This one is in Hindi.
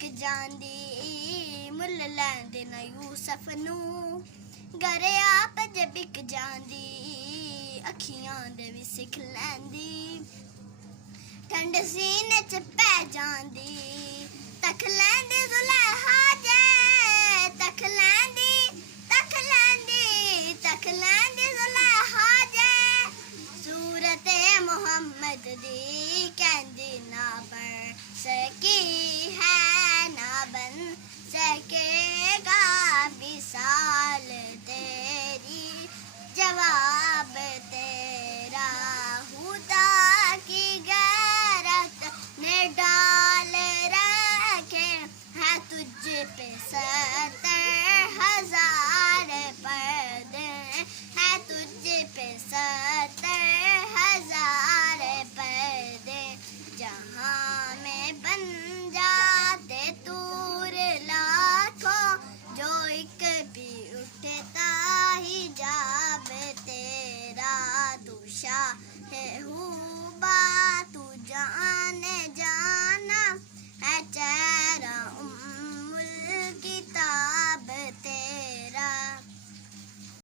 बिक जांदी मुल लैंदे ना यूसफ नूं घरे आप जे बिक जांदी अखियां दे भी सिख लैंदी ठंड सीने च पै जांदी तक लैंदी दुल्हा जे